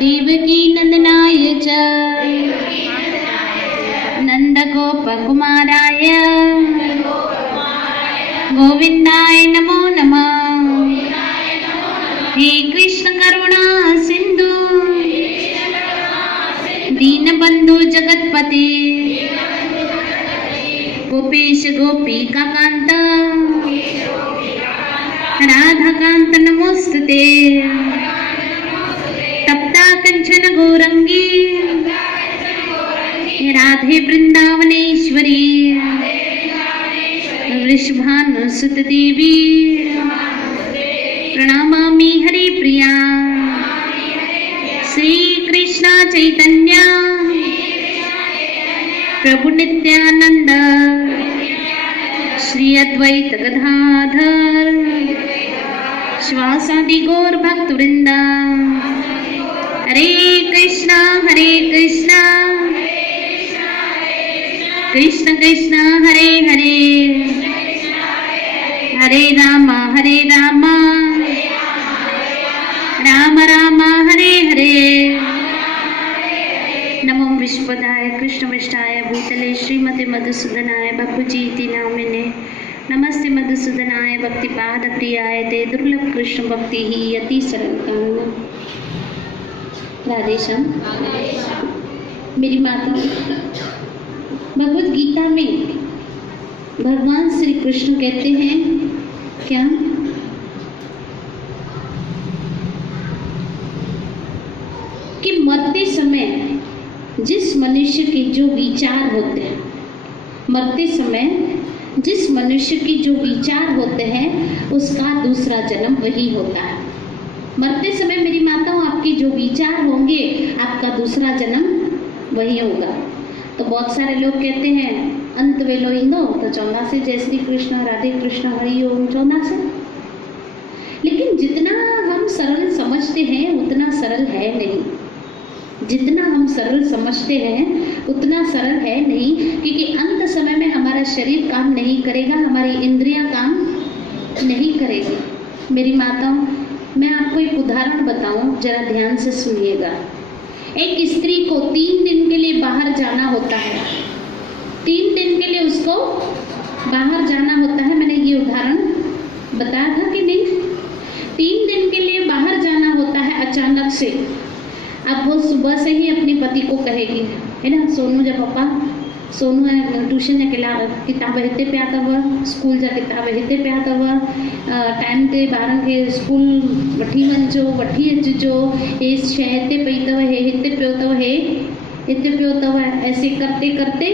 देवकी नंदनाय च नन्दगोपकुमाराय गोविन्दाय नमो नमः। हे कृष्ण करुणा सिंधु दीनबंधु जगतपते गोपेश गोपिका कांत राधाकांत नमोस्तुते। तप्ता कंचन गौरंगी राधे वृंदावनेश्वरी वृषभानुसुत देवी प्रणमामि हरिप्रिया। श्री कृष्ण चैतन्य प्रभु नित्यानंद श्री अद्वैत गदाधर श्वासादि गौर भक्त वृंद। हरे कृष्णा कृष्ण कृष्ण हरे हरे हरे राम राम राम हरे हरे। नमो विश्वदाय कृष्ण विष्टाय भूतले श्रीमते मधुसूदनाय बपुजीति नामिने नमस्ते मधुसूदनाय भक्तिपाद प्रियाय ते दुर्लभ कृष्ण भक्ति ही अति सरलता। राधेश्याम। मेरी माता भगवत गीता में भगवान श्री कृष्ण कहते हैं क्या कि मरते समय जिस मनुष्य के जो विचार होते हैं, मरते समय जिस मनुष्य के जो विचार होते हैं उसका दूसरा जन्म वही होता है। मरते समय मेरी माताओं आपके जो विचार होंगे आपका दूसरा जन्म वही होगा। तो बहुत सारे लोग कहते हैं अंत वेलो इंदो तो चौदह से जय श्री कृष्ण राधे कृष्ण हरि ओम 14 से। लेकिन जितना हम सरल समझते हैं उतना सरल है नहीं। जितना हम सरल समझते हैं उतना सरल है नहीं, क्योंकि अंत समय में हमारा शरीर काम नहीं करेगा, हमारी इंद्रियां काम नहीं करेगी। मेरी माताओं मैं आपको एक उदाहरण बताऊं, जरा ध्यान से सुनिएगा। एक स्त्री को 3 दिन के लिए बाहर जाना होता है, 3 दिन के लिए उसको बाहर जाना होता है। मैंने ये उदाहरण बताया था कि नहीं? 3 दिन के लिए बाहर जाना होता है अचानक से। अब वो सुबह से ही अपने पति को कहेगी, है ना, सोनू जा पापा, सोनू है ट्यूशन जा किताब हिते पे आता हुआ, स्कूल जा किताब हिते पे आता हुआ, टाइम ते ॿारनि खे स्कूल वठी वञिजो, वठी अचिजो, हे शइ हिते पई अथव, हे हिते पियो अथव, हे हिते पियो अथव। ऐसे करते करते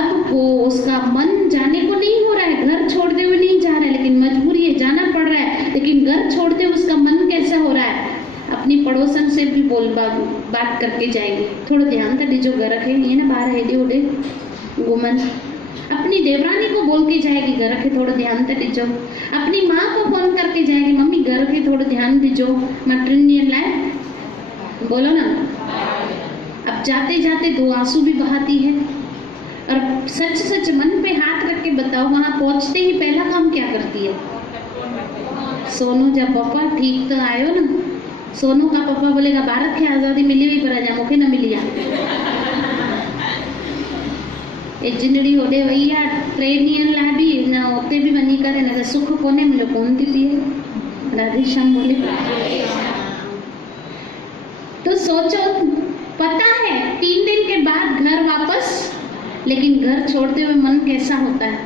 अब वो उसका मन जाने को नहीं हो रहा है, घर छोड़ते हुए नहीं जा रहा है, लेकिन मजबूरी है, जाना पड़ रहा है। लेकिन घर छोड़ते हुए उसका मन कैसा हो रहा है? अपनी पड़ोसन से भी बात करके जाएंगे, थोड़ा ध्यान से दीजो, घर रखे नहीं है ना, बाहर हेडे उडे घूमन। अपनी देवरानी को बोल के जाएगी, घर रखे थोड़ा ध्यान से दीजो। अपनी माँ को फोन करके जाएगी, मम्मी घर रखे थोड़ा ध्यान दीजो, मटरियन लाए, बोलो ना। अब जाते जाते 2 आंसू भी बहाती है। और सच सच मन पे हाथ रख के बताओ, वहां पहुंचते ही पहला काम क्या करती है? सोनू जब पापा ठीक तो आयो ना, सोनू का पापा बोलेगा भारत की आज़ादी मिली हुई पर आजा मुखे न मिली आ। जिंदड़ी होॾे वई आहे 3 ॾींहंनि लाइ बि न, उते बि वञी करे न सुख कोन्हे, मुंहिंजो कोन थी पिए। राधेश्याम बोले। तो सोचो, पता है 3 दिन के बाद घर वापस, लेकिन घर छोड़ते हुए मन कैसा होता है?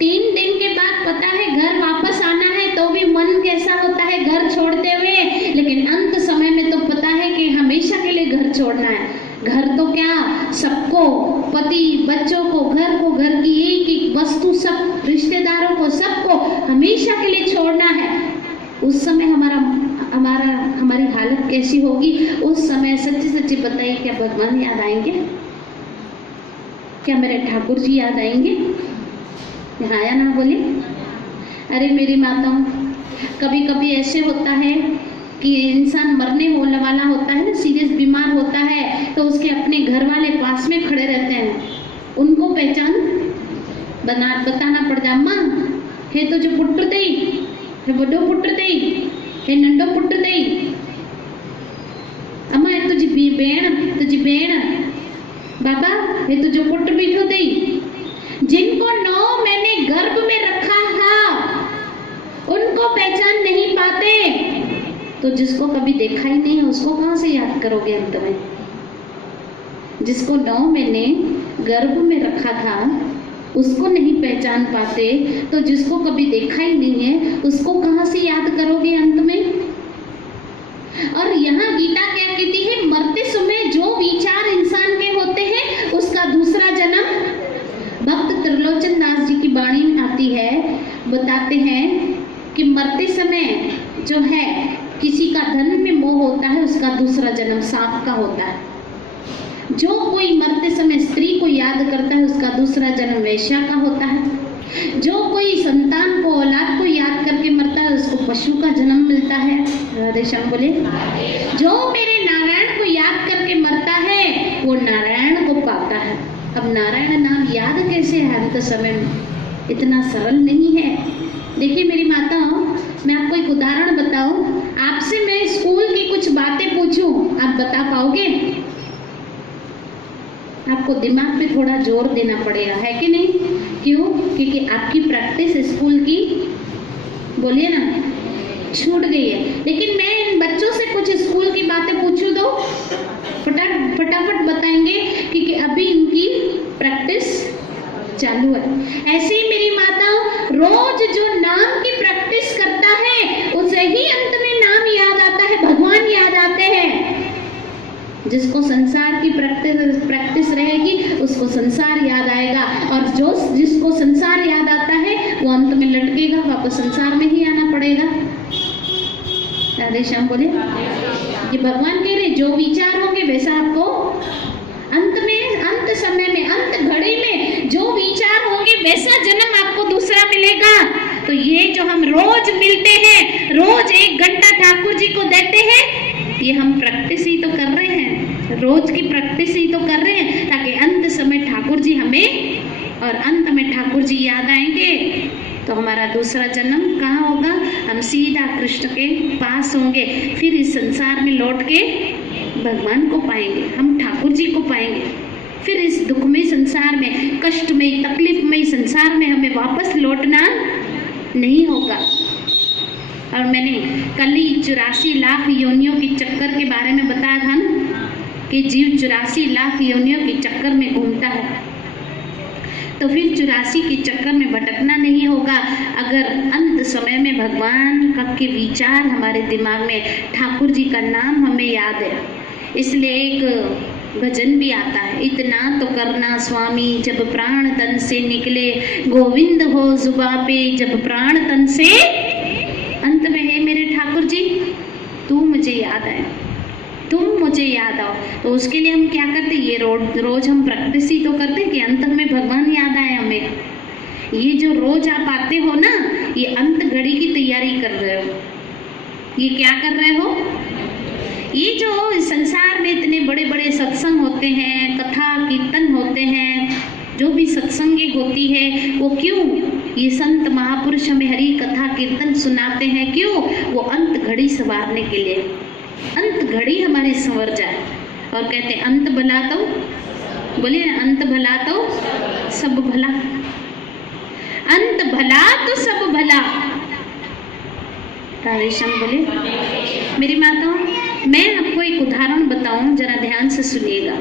3 दिन के बाद पता है घर वापस आना है, तो भी मन कैसा होता है घर छोड़ते हुए? लेकिन अंत समय में तो पता है कि हमेशा के लिए घर छोड़ना है। घर तो क्या, सबको, पति बच्चों को, घर को, घर की एक वस्तु, सब रिश्तेदारों को, सबको हमेशा के लिए छोड़ना है। उस समय हमारी हालत कैसी होगी? उस समय सच्ची सच्ची बताइए, क्या भगवान याद आएंगे? क्या मेरे ठाकुर जी याद आएंगे? हाँ या ना बोले? अरे मेरी माताओं, कभी कभी ऐसे होता है कि इंसान मरने वाला होता है ना, सीरियस बीमार होता है, तो उसके अपने घर वाले पास में खड़े रहते हैं, उनको पहचान बताना पड़ता है। अम्मा हे तो जो पुट थी, हे बड़ो पुट थी, हे नंढो पुट थी, अम्मा तुझी बेण बाबा ये तुझो पुट बीठो दई, जिनको 9 महीने गर्भ में रखा था उनको पहचान नहीं पाते, तो जिसको कभी देखा ही नहीं उसको कहां से याद करोगे अंत में? जिसको 9 महीने गर्भ में रखा था उसको नहीं पहचान पाते, तो जिसको कभी देखा ही नहीं है उसको कहां से याद करोगे अंत में? और यहाँ गीता क्या कहती है? मरते समय जो विचार इंसान के होते हैं उसका दूसरा जन्म। भक्त त्रिलोचन दास जी की वाणी आती है, बताते हैं कि मरते समय जो है किसी का धन में मोह होता है उसका दूसरा जन्म सांप का होता है। जो कोई मरते समय स्त्री को याद करता है उसका दूसरा जन्म वेश्या का होता है। जो कोई संतान को औलाद को याद करके मरता है उसको पशु का जन्म मिलता है। राधे श्याम बोले। जो मेरे नारायण को याद करके मरता है वो नारायण को पाता है। अब नारायण नाम याद कैसे है अंत समय में? इतना सरल नहीं है। देखिए मेरी माताओं, मैं आपको एक उदाहरण बताऊं। आपसे मैं स्कूल की कुछ बातें पूछूं, आप बता पाओगे? आपको दिमाग पे थोड़ा जोर देना पड़ेगा, है कि नहीं? क्यों? क्योंकि आपकी प्रैक्टिस स्कूल की, बोलिए ना, छूट गई है। लेकिन मैं इन बच्चों से कुछ स्कूल की बातें पूछूं तो फटाफट बताएंगे, क्योंकि अभी इनकी प्रैक्टिस चालू है। ऐसे ही मेरी माताओं, रोज जो नाम की प्रैक्टिस करता है उसे ही अंत में नाम याद आता है, भगवान याद आते हैं। जिसको संसार की प्रैक्टिस रहेगी उसको संसार याद आएगा, और जिसको संसार याद आता है वो अंत में लटकेगा, वापस संसार में ही आना पड़ेगा। राधे श्याम बोले। ये भगवान कह रहे जो विचार होंगे वैसा आपको अंत में, अंत समय में, अंत घड़ी में जो विचार होंगे वैसा जन्म आपको दूसरा मिलेगा। तो ये जो हम रोज मिलते हैं, रोज 1 घंटा ठाकुर जी को देते हैं, ये हम प्रैक्टिस ही तो कर रहे हैं, रोज की प्रैक्टिस ही तो कर रहे हैं, ताकि अंत समय ठाकुर जी हमें, और अंत में ठाकुर जी याद आएंगे तो हमारा दूसरा जन्म कहाँ होगा? हम सीधा कृष्ण के पास होंगे, फिर इस संसार में लौट के भगवान को पाएंगे, हम ठाकुर जी को पाएंगे। फिर इस दुखमय संसार में, कष्टमय, तकलीफमय संसार में हमें वापस लौटना नहीं होगा। और मैंने कल ही 84 लाख योनियों के चक्कर के बारे में बताया था ना, कि जीव 84 लाख योनियों के चक्कर में घूमता है। तो फिर 84 के चक्कर में भटकना नहीं होगा अगर अंत समय में भगवान का के विचार हमारे दिमाग में, ठाकुर जी का नाम हमें याद है। इसलिए एक भजन भी आता है, इतना तो करना स्वामी जब प्राण तन से निकले, गोविंद हो जुबा पे जब प्राण तन से। अंत में है मेरे ठाकुर जी, तू मुझे याद आए, तुम मुझे याद आओ। तो उसके लिए हम क्या करते? ये रोज हम प्रैक्टिस ही तो करते कि अंत में भगवान याद आए हमें। ये जो रोज आप आते हो ना, ये अंत घड़ी की तैयारी कर रहे हो। ये क्या कर रहे हो? ये जो संसार में इतने बड़े बड़े सत्संग होते हैं, कथा कीर्तन होते हैं, जो भी सत्संगी होती है, वो क्यों? ये संत महापुरुष हमें हरि कथा कीर्तन सुनाते हैं, क्यों? वो अंत घड़ी संवारने के लिए, अंत घड़ी हमारी संवर जाए। और कहते अंत भला तो, बोलिए ना, अंत भला तो सब भला, अंत भला तो सब भला। राधेश्याम बोले। मेरी माताओं, मैं आपको एक उदाहरण बताऊं, जरा ध्यान से सुनिएगा।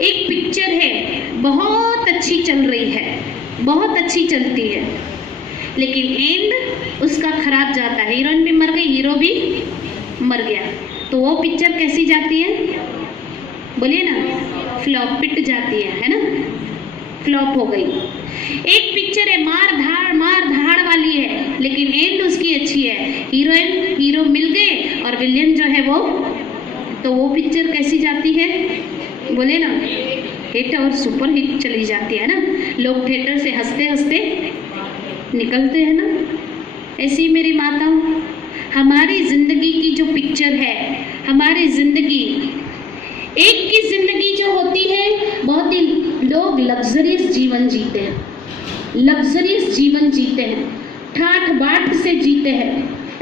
एक पिक्चर है, बहुत अच्छी चल रही है, बहुत अच्छी चलती है, लेकिन एंड उसका खराब जाता है। हीरोइन भी मर गई, हीरो भी मर गया, तो वो पिक्चर कैसी जाती है? बोलिए ना, फ्लॉप, पिट जाती है ना, फ्लॉप हो गई। एक पिक्चर है मार धाड़ वाली है, लेकिन एंड उसकी अच्छी है, हीरोइन हीरो मिल गए और विलेन जो है वो, तो वो पिक्चर कैसी जाती है? बोले ना, हिट और सुपर हिट चली जाती है ना, लोग थिएटर से हंसते हंसते निकलते हैं ना। ऐसी मेरी माताओं, हमारी जिंदगी की जो पिक्चर है, हमारी जिंदगी, एक की जिंदगी जो होती है, बहुत ही लोग लग्जरियस जीवन जीते हैं, लग्जरियस जीवन जीते हैं, ठाठ बाट से जीते हैं,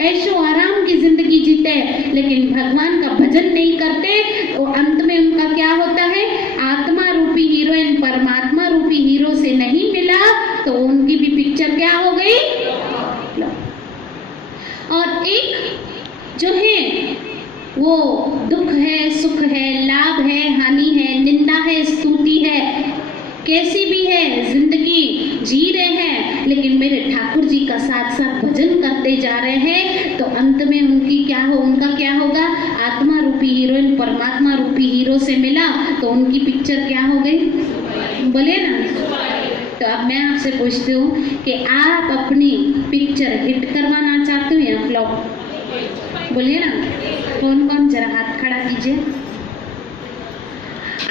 ऐशो आराम की जिंदगी जीते हैं, लेकिन भगवान का भजन भजन नहीं करते तो अंत में उनका क्या होता है, आत्मा रूपी हीरोइन परमात्मा रूपी हीरो से नहीं मिला तो उनकी भी पिक्चर क्या हो गई। और एक जो है वो दुख है, सुख है, लाभ है, हानि है, निंदा है, स्तुति है, कैसी भी है जिंदगी जी रहे हैं, लेकिन मेरे ठाकुर जी का साथ साथ भजन करते जा रहे हैं तो अंत में उनकी क्या हो, उनका क्या होगा, आत्मा रूपी हीरोइन परमात्मा रूपी हीरो से मिला तो उनकी पिक्चर क्या हो गई, बोले ना। तो अब मैं आपसे पूछती हूँ कि आप अपनी पिक्चर हिट करवाना चाहते हो या फ्लॉप, बोलिए ना। कौन कौन जरा हाथ खड़ा कीजिए।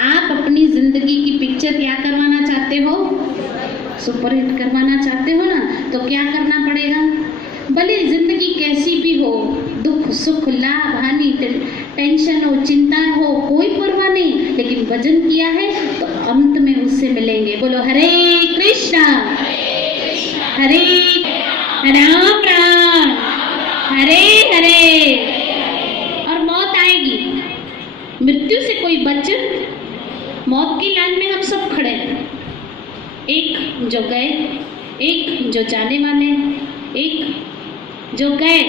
आप अपनी जिंदगी की पिक्चर क्या करवाना चाहते हो, सुपर हिट करवाना चाहते हो ना, तो क्या करना पड़ेगा, भले जिंदगी कैसी भी हो, दुख सुख लाभ हानि टेंशन हो चिंता हो कोई परवाह नहीं, लेकिन भजन किया है तो अंत में उससे मिलेंगे। बोलो हरे कृष्णा हरे राम राम हरे हरे। और मौत आएगी, मृत्यु से कोई बच, मौत की लाइन में हम सब खड़े हैं, एक जो गए, एक जो जाने वाले, एक जो गए,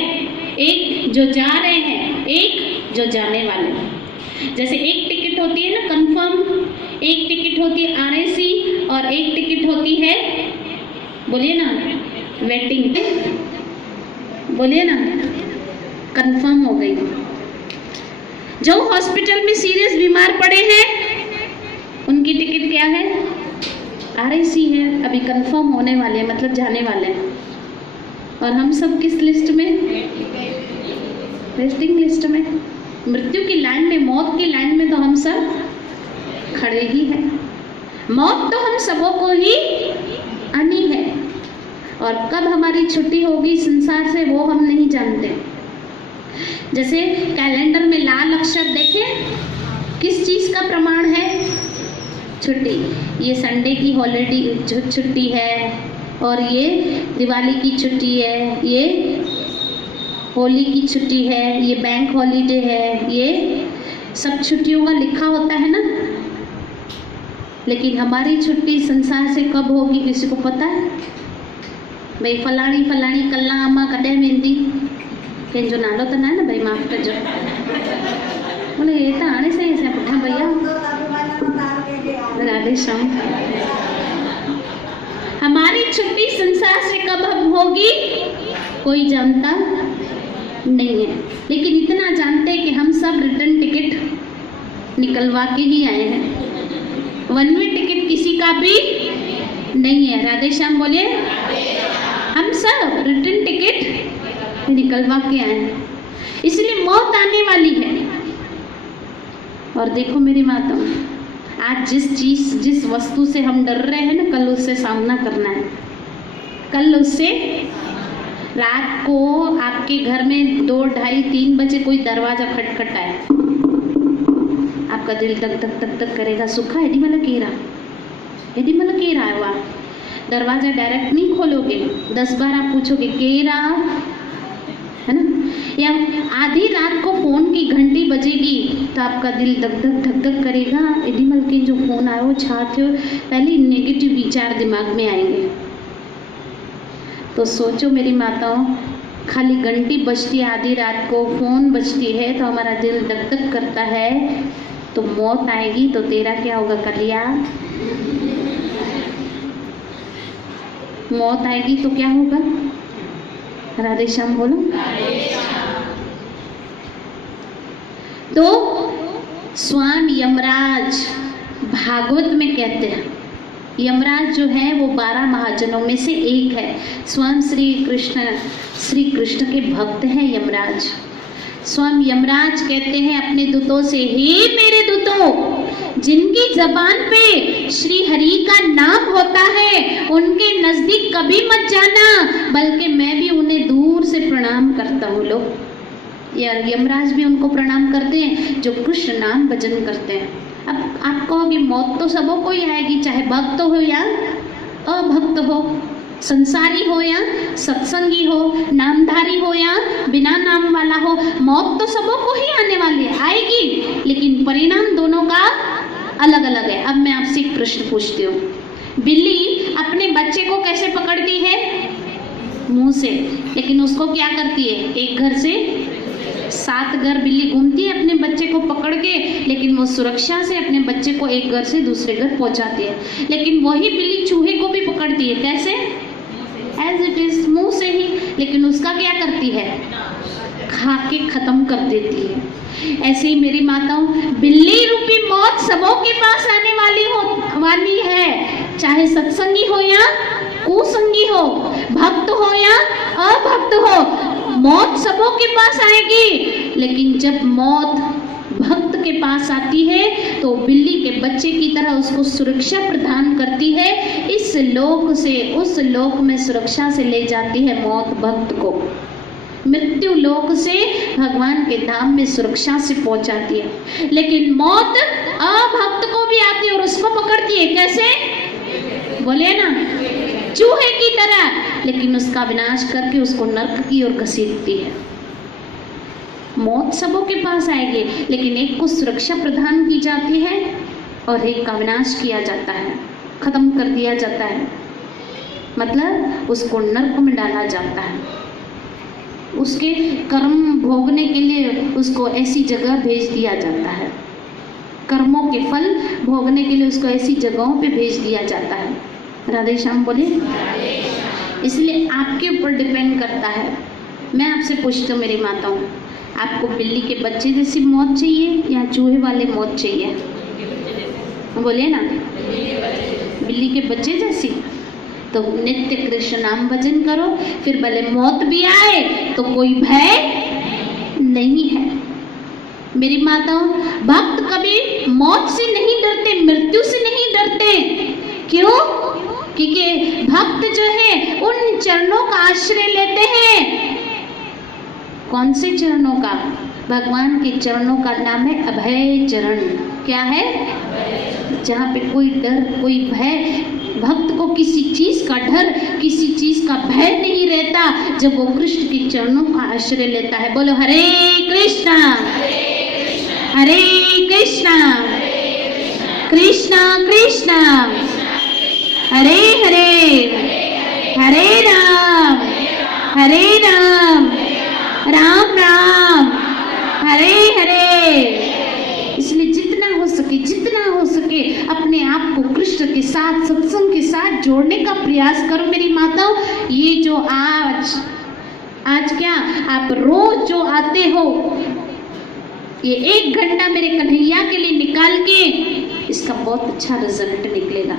एक जो जा रहे हैं, एक जो जाने वाले। जैसे एक टिकट होती है ना कंफर्म, एक टिकट होती है आरएसी और एक टिकट होती है, बोलिए ना, वेटिंग, बोलिए ना, कंफर्म हो गई। जो हॉस्पिटल में सीरियस बीमार पड़े हैं उनकी टिकट क्या है, आरएसी है, अभी कंफर्म होने वाले हैं, मतलब जाने वाले हैं। और हम सब किस लिस्ट में, वेटिंग लिस्ट में, मृत्यु की लाइन में, मौत की लाइन में तो हम सब खड़े ही हैं। मौत तो हम सबों को ही आनी है और कब हमारी छुट्टी होगी संसार से वो हम नहीं जानते। जैसे कैलेंडर में लाल अक्षर देखें, किस चीज़ का प्रमाण है, छुट्टी। ये संडे की हॉलीडे छुट्टी है और ये दिवाली की छुट्टी है, ये होली की छुट्टी है, ये बैंक हॉलीडे है, ये सब छुट्टियों का लिखा होता है ना। लेकिन हमारी छुट्टी संसार से कब होगी किसी को पता है? भाई फलानी फलानी कल्ला आमा कॾहिं वेंदी, कंहिंजो नालो तो ना है ना भाई, माफ़ कजो, बोले ये तो आने से ऐसे पुठा भैया। राधे श्याम। हमारी छुट्टी संसार से कब होगी कोई जानता नहीं है, लेकिन इतना जानते हैं कि हम सब रिटर्न टिकट निकलवा के ही आए हैं। वन वे टिकट किसी का भी नहीं है। राधे श्याम बोलिए। हम सब रिटर्न टिकट निकलवा के आए हैं, इसलिए मौत आने वाली है। और देखो मेरी माताओं, आज जिस वस्तु से हम डर रहे हैं ना, कल उससे सामना करना है। कल उससे, रात को आपके घर में 2, 2:30, 3 बजे कोई दरवाजा खटखटाए, आपका दिल धक धक धक धक करेगा, सुखा एडी मतलब केरा है वहाँ। दरवाजा डायरेक्ट नहीं खोलोगे, 10 बार आप पूछोगे केरा है ना। या आधी रात को फोन की घंटी बजेगी तो आपका दिल धक धक धक धक करेगा, एडी मल के जो फोन आयो छा थियो, पहले नेगेटिव विचार दिमाग में आएंगे। तो सोचो मेरी माताओं, खाली घंटी बजती है आधी रात को, फोन बजती है तो हमारा दिल धक धक करता है। तो मौत आएगी तो तेरा क्या होगा कलिया? मौत आएगी तो क्या होगा? राधे श्याम बोलो। तो स्वामी यमराज भागवत में कहते हैं, यमराज जो है वो 12 महाजनों में से एक है। स्वयं श्री कृष्ण के भक्त हैं यमराज। स्वयं यमराज कहते हैं अपने दूतों से, हे मेरे दूतों, जिनकी जबान पे श्री हरि का नाम होता है उनके नजदीक कभी मत जाना, बल्कि मैं भी उन्हें दूर से प्रणाम करता हूँ। लो, यार यमराज भी उनको प्रणाम करते हैं जो कृष्ण नाम भजन करते हैं। अब आप कहोगे मौत तो सबों को ही आएगी, चाहे भक्त हो या अभक्त हो, संसारी हो या सत्संगी हो, नामधारी हो या बिना नाम वाला हो, मौत तो सबों को ही आने वाली है। आएगी अलग अलग है। अब मैं आपसे एक प्रश्न पूछती हूँ, बिल्ली अपने बच्चे को कैसे पकड़ती है? मुंह से। लेकिन उसको क्या करती है? एक घर से 7 घर बिल्ली घूमती है अपने बच्चे को पकड़ के, लेकिन वो सुरक्षा से अपने बच्चे को एक घर से दूसरे घर पहुंचाती है। लेकिन वही बिल्ली चूहे को भी पकड़ती है, कैसे? एज इट इज, मुंह से ही। लेकिन उसका क्या करती है? खा के खत्म कर देती है। ऐसे ही मेरी माताओं, बिल्ली रूपी मौत सबों के पास आने वाली है, चाहे सत्संगी हो या कुसंगी हो, भक्त हो या अभक्त हो, मौत सबों के पास आएगी। लेकिन जब मौत भक्त के पास आती है तो बिल्ली के बच्चे की तरह उसको सुरक्षा प्रदान करती है, इस लोक से उस लोक में सुरक्षा से ले जाती है मौत भक्त को, मृत्यु लोक से भगवान के धाम में सुरक्षा से पहुंचाती है। लेकिन मौत अभक्त को भी आती है और उसको पकड़ती है, कैसे? बोले ना, चूहे की तरह, लेकिन उसका विनाश करके उसको नरक की ओर घसीटती है। मौत सबों के पास आएगी, लेकिन एक को सुरक्षा प्रदान की जाती है और एक का विनाश किया जाता है, खत्म कर दिया जाता है, मतलब उसको नरक में डाला जाता है। उसके कर्म भोगने के लिए उसको ऐसी जगह भेज दिया जाता है, कर्मों के फल भोगने के लिए उसको ऐसी जगहों पे भेज दिया जाता है। राधे श्याम बोले। इसलिए आपके ऊपर डिपेंड करता है। मैं आपसे पूछती हूँ मेरी माताओं, आपको बिल्ली के बच्चे जैसी मौत चाहिए या चूहे वाले मौत चाहिए? बोलिए ना, बिल्ली के बच्चे जैसी। तो नित्य कृष्ण नाम भजन करो, फिर भले मौत भी आए तो कोई भय नहीं है। मेरी माताओं, भक्त कभी मौत से नहीं डरते, मृत्यु से नहीं डरते। क्यों? क्योंकि भक्त जो है उन चरणों का आश्रय लेते हैं। कौन से चरणों का? भगवान के चरणों का नाम है अभय चरण। क्या है? जहाँ पे कोई डर, कोई भय, भक्त को किसी चीज का डर, किसी चीज का भय नहीं रहता जब वो कृष्ण के चरणों का आश्रय लेता है। बोलो हरे कृष्णा हरे कृष्णा कृष्णा कृष्णा हरे हरे हरे राम राम राम हरे हरे। इसलिए जितना हो सके अपने आप को कृष्ण के साथ, सत्संग के साथ जोड़ने का प्रयास करो मेरी माताओं। ये जो आज क्या आप रोज जो आते हो, ये 1 घंटा मेरे कन्हैया के लिए निकाल के, इसका बहुत अच्छा रिजल्ट निकलेगा।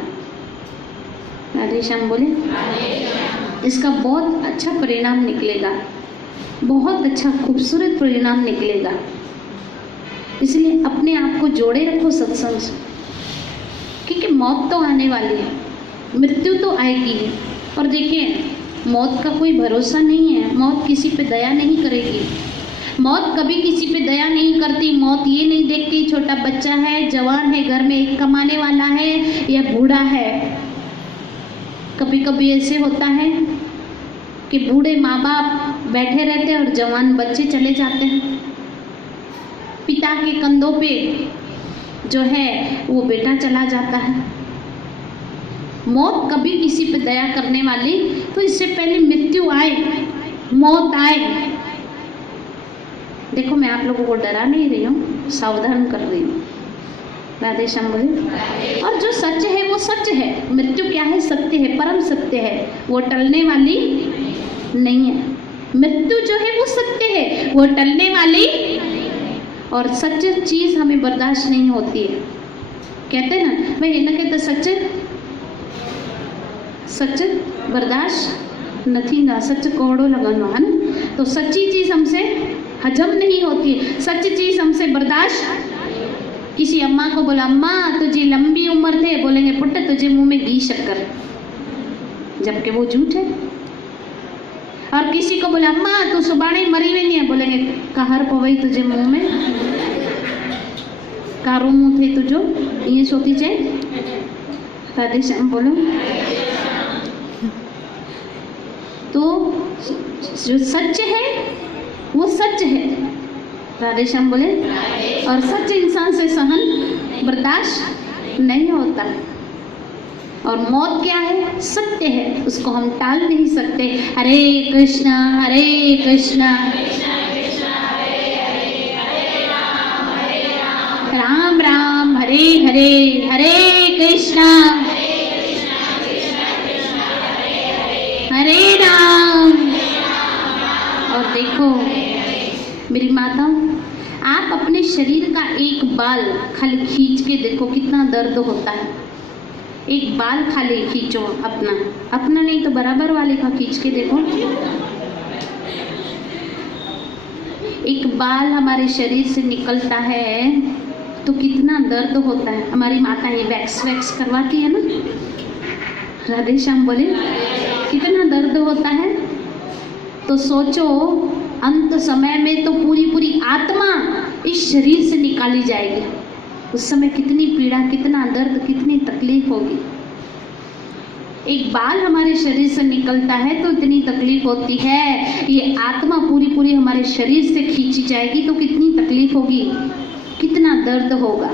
राधे श्याम बोले। इसका बहुत अच्छा परिणाम निकलेगा, बहुत अच्छा खूबसूरत परिणाम निकलेगा। इसलिए अपने आप को जोड़े रखो सत्संग से, क्योंकि मौत तो आने वाली है, मृत्यु तो आएगी है। और देखिए, मौत का कोई भरोसा नहीं है, मौत किसी पे दया नहीं करेगी। मौत कभी किसी पे दया नहीं करती। मौत ये नहीं देखती छोटा बच्चा है, जवान है, घर में एक कमाने वाला है या बूढ़ा है। कभी कभी ऐसे होता है कि बूढ़े माँ बाप बैठे रहते हैं और जवान बच्चे चले जाते हैं। पिता के कंधों पे जो है वो बेटा चला जाता है। मौत कभी किसी पे दया करने वाली, तो इससे पहले मृत्यु आए, मौत आए। देखो, मैं आप लोगों को डरा नहीं रही हूँ, सावधान कर रही हूँ। राधे श्याम बोले। और जो सच है वो सच है। मृत्यु क्या है? सत्य है, परम सत्य है, वो टलने वाली नहीं है। मृत्यु जो है वो सत्य है, वो टलने वाली, और सच चीज हमें बर्दाश्त नहीं होती है। कहते हैं ना भाई, एना कहते सच बर्दाश्त नहीं ना, सच कोड़ो लगानो है ना। तो सच्ची चीज हमसे हजम नहीं होती, सच चीज हमसे बर्दाश्त। किसी अम्मा को बोला, अम्मा तुझे लंबी उम्र थे, बोलेंगे पुट्ट तुझे मुंह में घी शक्कर, जबकि वो झूठ है। और किसी को बोला, अम्मा तू सुबाने मरी हुई नहीं है, बोलेंगे कहर पवई तुझे मुंह में, कारो मुंह थे तुझो, ये सोती जाए। राधे श्याम बोलो। तो जो सच है वो सच है। राधे श्याम बोले। और सच इंसान से सहन बर्दाश्त नहीं होता है। और मौत क्या है? सत्य है, उसको हम टाल नहीं सकते। हरे कृष्णा राम राम हरे हरे, हरे कृष्णा हरे राम। और देखो मेरी माता, आप अपने शरीर का एक बाल खाली खींच के देखो कितना दर्द होता है। एक बाल खाली खींचो, अपना नहीं तो बराबर वाले का खींच के देखो। एक बाल हमारे शरीर से निकलता है तो कितना दर्द होता है। हमारी माता ये वैक्स करवाती है ना, राधे श्याम बोले, कितना दर्द होता है। तो सोचो अंत समय में तो पूरी आत्मा इस शरीर से निकाली जाएगी, उस समय कितनी पीड़ा, कितना दर्द, कितनी तकलीफ होगी। एक बाल हमारे शरीर से निकलता है तो इतनी तकलीफ होती है, ये आत्मा पूरी हमारे शरीर से खींची जाएगी तो कितनी तकलीफ होगी, कितना दर्द होगा।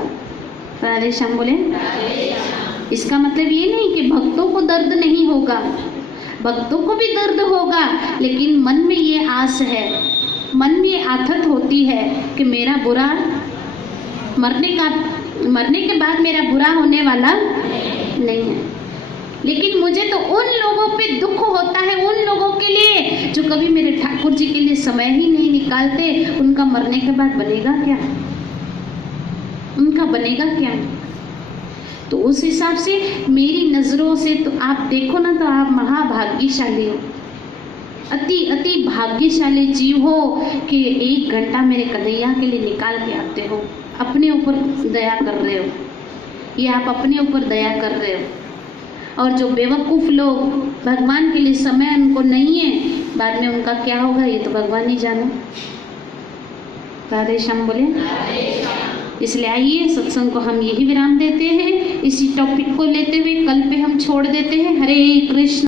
राधे श्याम बोले। इसका मतलब ये नहीं कि भक्तों को दर्द नहीं होगा, भक्तों को भी दर्द होगा, लेकिन मन में ये आस है, मन में आथत होती है कि मेरा बुरा मरने के बाद मेरा बुरा होने वाला नहीं है। लेकिन मुझे तो उन लोगों पे दुख होता है, उन लोगों के लिए जो कभी मेरे ठाकुर जी के लिए समय ही नहीं निकालते। उनका मरने के बाद बनेगा क्या, उनका बनेगा क्या? तो उस हिसाब से मेरी नजरों से तो आप देखो ना, तो आप महाभाग्यशाली हो, अति भाग्यशाली जीव हो कि 1 घंटा मेरे कन्हैया के लिए निकाल के आते हो। अपने ऊपर दया कर रहे हो, ये आप अपने ऊपर दया कर रहे हो। और जो बेवकूफ़ लोग भगवान के लिए समय उनको नहीं है, बाद में उनका क्या होगा ये तो भगवान ही जाने। राधे श्याम बोले। इसलिए आइए सत्संग को हम यही विराम देते हैं, इसी टॉपिक को लेते हुए कल पे हम छोड़ देते हैं। हरे कृष्ण।